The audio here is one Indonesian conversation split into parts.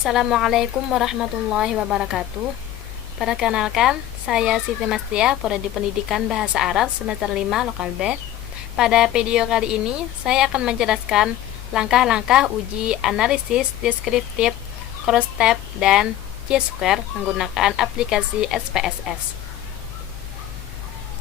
Assalamualaikum warahmatullahi wabarakatuh. Perkenalkan, saya Siti Mastia, Prodi Pendidikan Bahasa Arab semester 5 Lokal B. Pada video kali ini, saya akan menjelaskan langkah-langkah uji analisis deskriptif, cross-tab, dan Chi-square menggunakan aplikasi SPSS.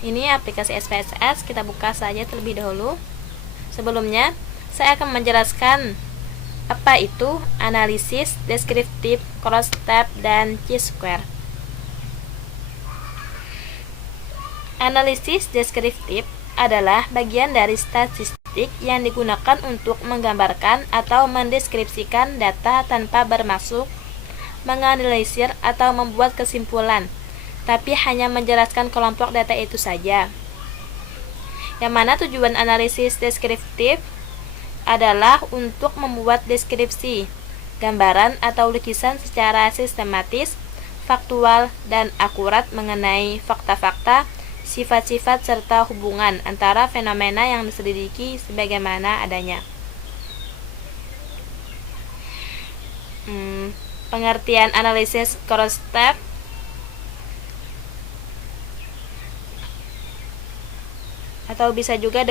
Ini aplikasi SPSS, kita buka saja terlebih dahulu. Sebelumnya, saya akan menjelaskan apa itu analisis deskriptif, cross-tab, dan Chi-square. Analisis deskriptif adalah bagian dari statistik yang digunakan untuk menggambarkan atau mendeskripsikan data tanpa bermaksud menganalisir atau membuat kesimpulan, tapi hanya menjelaskan kelompok data itu saja. Yang mana tujuan analisis deskriptif adalah untuk membuat deskripsi, gambaran atau lukisan secara sistematis, faktual, dan akurat mengenai fakta-fakta, sifat-sifat, serta hubungan antara fenomena yang diselidiki sebagaimana adanya. Pengertian analisis cross-tab atau bisa juga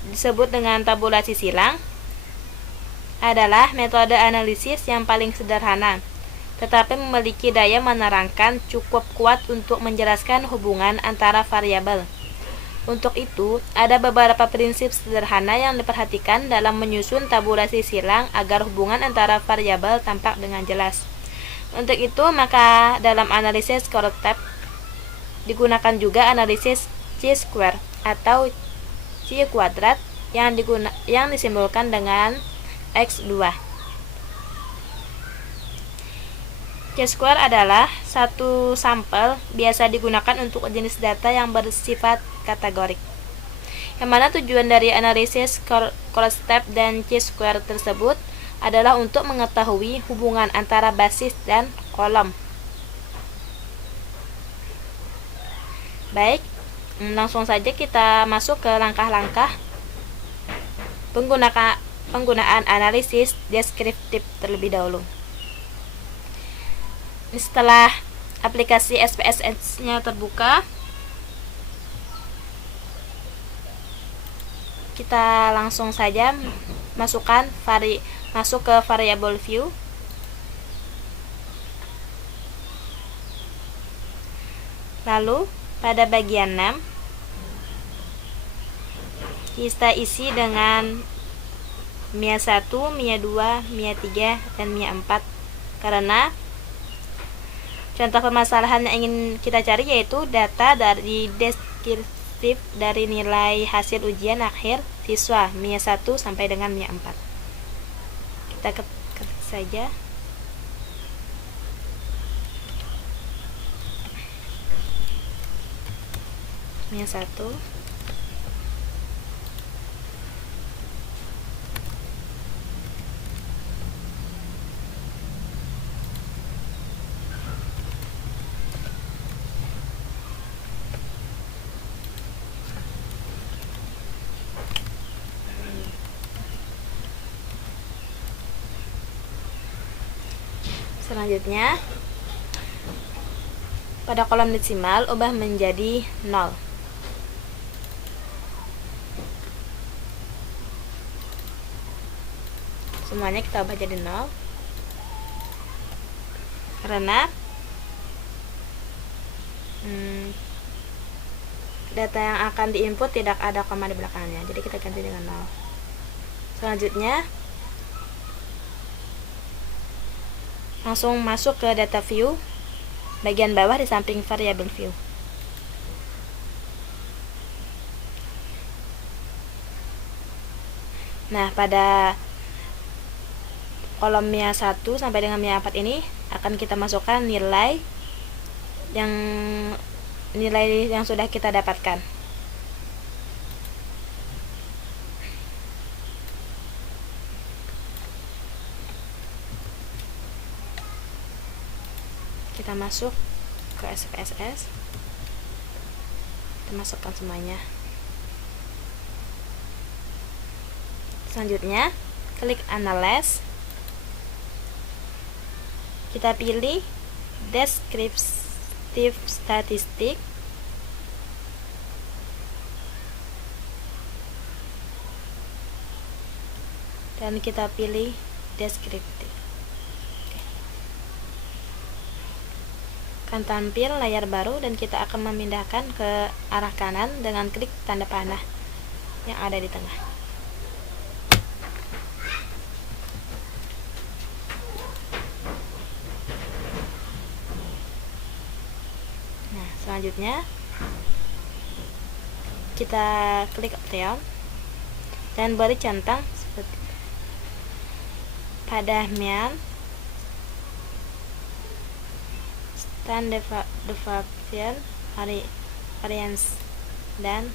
disebut dengan tabulasi silang adalah metode analisis yang paling sederhana, tetapi memiliki daya menerangkan cukup kuat untuk menjelaskan hubungan antara variabel. Untuk itu, ada beberapa prinsip sederhana yang diperhatikan dalam menyusun tabulasi silang agar hubungan antara variabel tampak dengan jelas. Untuk itu, maka dalam analisis cross-tab digunakan juga analisis Chi-square atau Chi kuadrat yang disimbolkan dengan X2. Chi-square adalah satu sampel biasa digunakan untuk jenis data yang bersifat kategorik. Yang mana tujuan dari analisis cross-tab dan Chi-square tersebut adalah untuk mengetahui hubungan antara basis dan kolom. Baik, langsung saja kita masuk ke langkah-langkah penggunaan analisis deskriptif terlebih dahulu. Setelah aplikasi SPSS-nya terbuka, kita langsung saja masuk ke variable view. Lalu pada bagian 6 kita isi dengan MIA 1, MIA 2, MIA 3, dan MIA 4 karena contoh permasalahan yang ingin kita cari yaitu data dari deskriptif dari nilai hasil ujian akhir siswa MIA 1 sampai dengan MIA 4. Kita ketik saja MIA 1. Selanjutnya, pada kolom desimal ubah menjadi 0. Semuanya kita ubah jadi 0 karena data yang akan diinput tidak ada koma di belakangnya, jadi kita ganti dengan 0. Selanjutnya, langsung masuk ke data view bagian bawah di samping variable view. Nah, pada kolom MIA 1 sampai dengan MIA 4 ini akan kita masukkan nilai yang sudah kita dapatkan. Kita masuk ke SPSS, kita masukkan semuanya. Selanjutnya, klik Analyze. Kita pilih deskriptif statistik. Dan kita pilih deskriptif. Akan tampil layar baru dan kita akan memindahkan ke arah kanan dengan klik tanda panah yang ada di tengah. Nah, selanjutnya kita klik Option dan beri centang seperti pada Mian stand deviation variance dan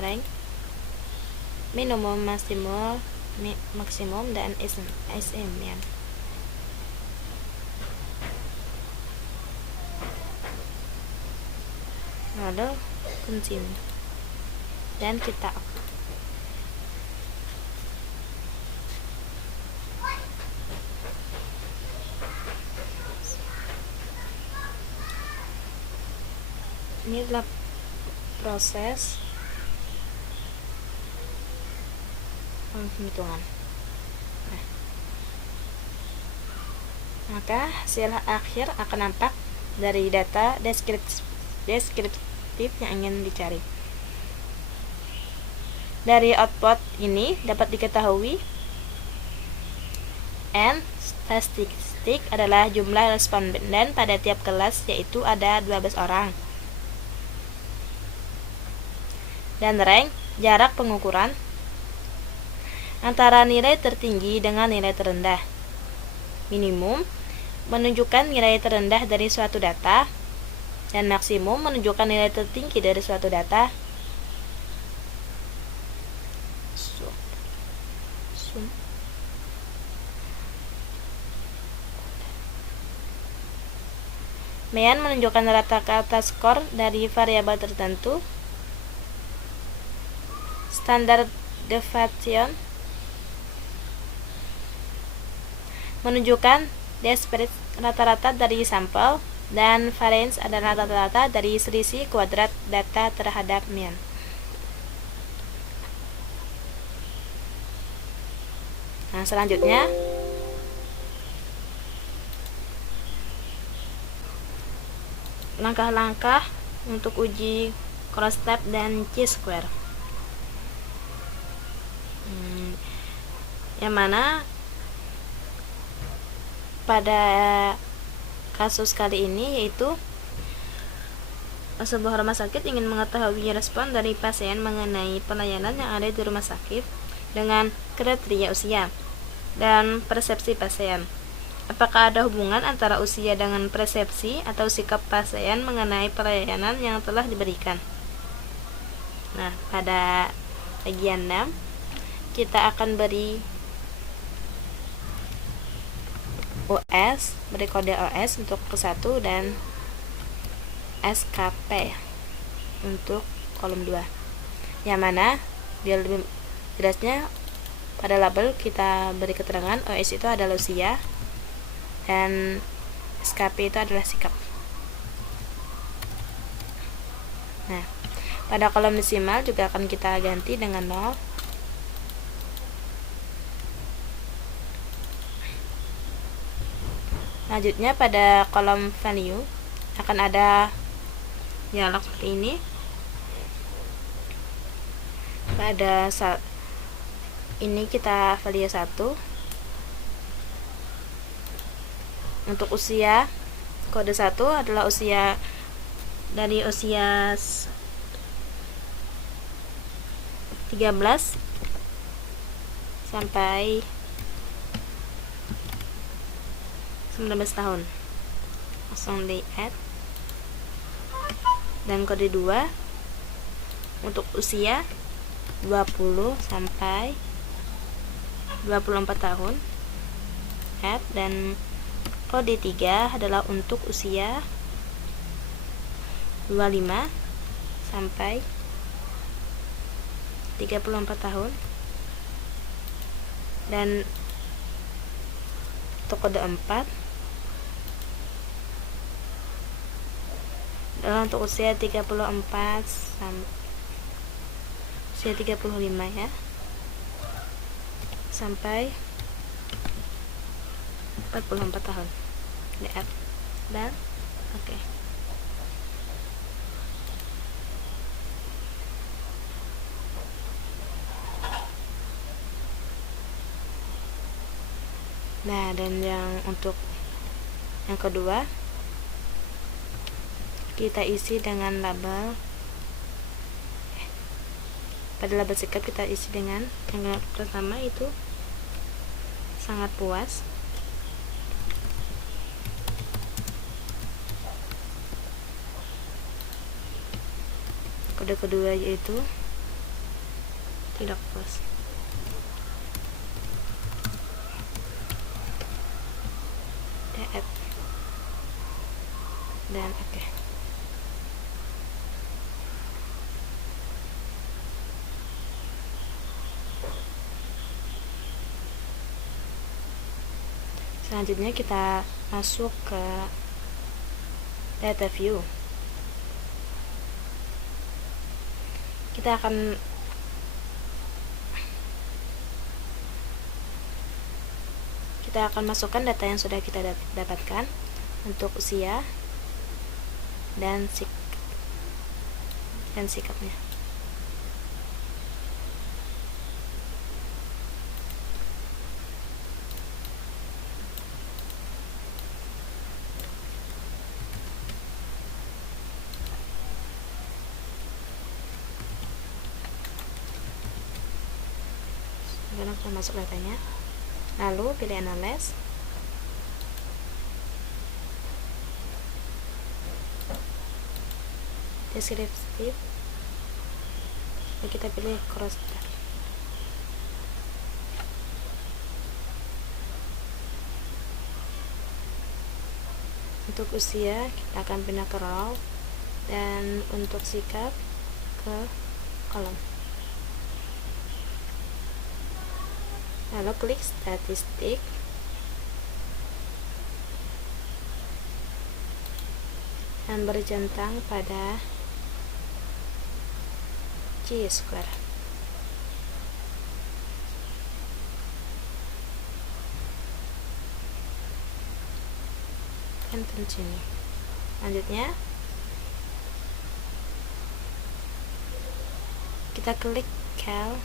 rank minimum maksimum dan SM Mian. Lalu continue dan kita ini adalah proses penghitungan. Maka hasil akhir akan nampak dari data deskriptif yang ingin dicari. Dari output ini dapat diketahui N statistik adalah jumlah responden pada tiap kelas, yaitu ada 12 orang. Dan rank jarak pengukuran antara nilai tertinggi dengan nilai terendah. Minimum menunjukkan nilai terendah dari suatu data dan maksimum menunjukkan nilai tertinggi dari suatu data. Mean menunjukkan rata-rata skor dari variabel tertentu. Standard deviation menunjukkan disperse rata-rata dari sampel, dan variance adalah rata-rata dari selisih kuadrat data terhadap mean. Nah, selanjutnya langkah-langkah untuk uji cross step dan chi-square. Yang mana pada kasus kali ini yaitu sebuah rumah sakit ingin mengetahui respon dari pasien mengenai pelayanan yang ada di rumah sakit dengan kriteria usia dan persepsi pasien. Apakah ada hubungan antara usia dengan persepsi atau sikap pasien mengenai pelayanan yang telah diberikan? Nah, pada bagian 6 kita akan beri OS, beri kode OS untuk ke-1 dan SKP untuk kolom 2. Yang mana biar lebih jelasnya pada label kita beri keterangan OS itu adalah usia dan SKP itu adalah sikap. Nah, pada kolom desimal juga akan kita ganti dengan 0. Selanjutnya pada kolom value akan ada dialog seperti ini. Pada saat ini kita value 1. Untuk usia, kode 1 adalah usia dari usia 13 sampai 19 tahun. Langsung di add. Dan kode 2 untuk usia 20 sampai 24 tahun. Add. Dan kode 3 adalah untuk usia 25 sampai 34 tahun. Dan untuk kode 4 adalah untuk usia 34 sampai usia 35 ya, sampai 44 tahun. Lihat. Dan oke. Nah, dan yang untuk yang kedua, kita isi dengan label. Pada label sikap kita isi dengan yang pertama itu sangat puas. Kode kedua yaitu tidak puas. DF dan oke. Selanjutnya kita masuk ke data view. Kita akan masukkan data yang sudah kita dapatkan untuk usia dan sikapnya. Sekarang kita masuk datanya, lalu pilih analyze. Descriptive, lalu kita pilih cross tab. Untuk usia kita akan pindah ke row, dan untuk sikap ke kolom. Lalu klik statistik, dan bercentang pada chi-square. Dan continue. Selanjutnya kita klik cal,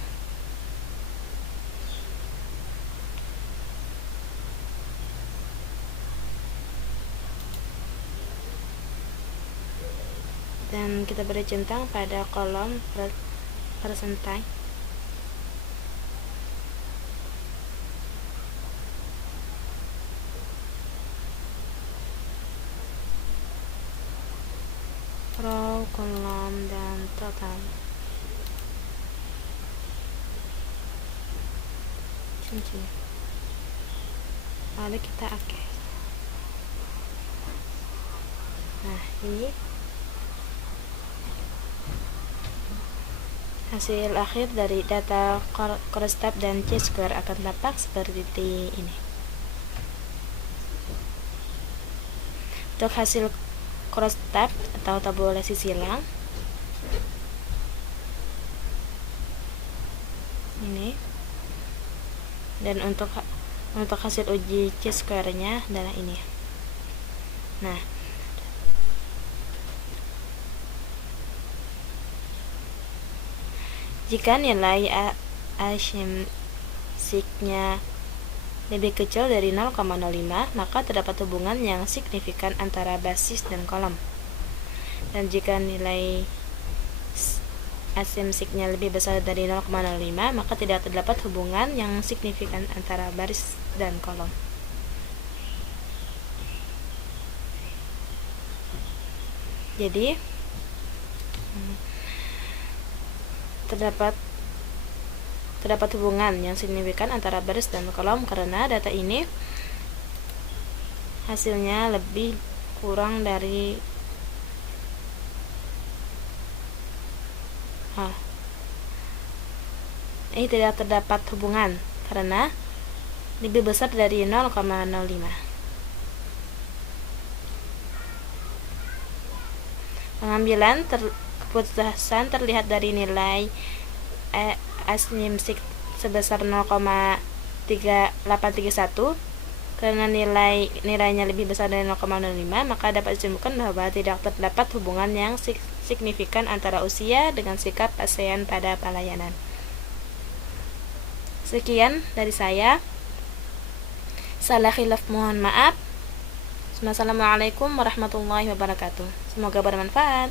dan kita beri centang pada kolom persentai. Row, kolom, dan total. Lalu kita oke. Nah, ini hasil akhir dari data cross tab dan chi-square akan tampak seperti ini. Untuk hasil cross tab atau tabulasi silang ini, dan untuk hasil uji chi-square nya adalah ini. Nah, jika nilai asymptotic-nya lebih kecil dari 0,05, maka terdapat hubungan yang signifikan antara basis dan kolom. Dan jika nilai asymptotic-nya lebih besar dari 0,05, maka tidak terdapat hubungan yang signifikan antara baris dan kolom. Jadi terdapat hubungan yang signifikan antara baris dan kolom karena data ini hasilnya lebih kurang dari ini tidak terdapat hubungan karena lebih besar dari 0,05. Pengambilan keputusan terlihat dari nilai asymmetric sebesar 0,3831. Karena nilainya lebih besar dari 0,05, maka dapat disimpulkan bahwa tidak terdapat hubungan yang signifikan antara usia dengan sikap ASEAN pada pelayanan. Sekian dari saya. Salah khilaf mohon maaf. Wassalamualaikum warahmatullahi wabarakatuh. Semoga bermanfaat.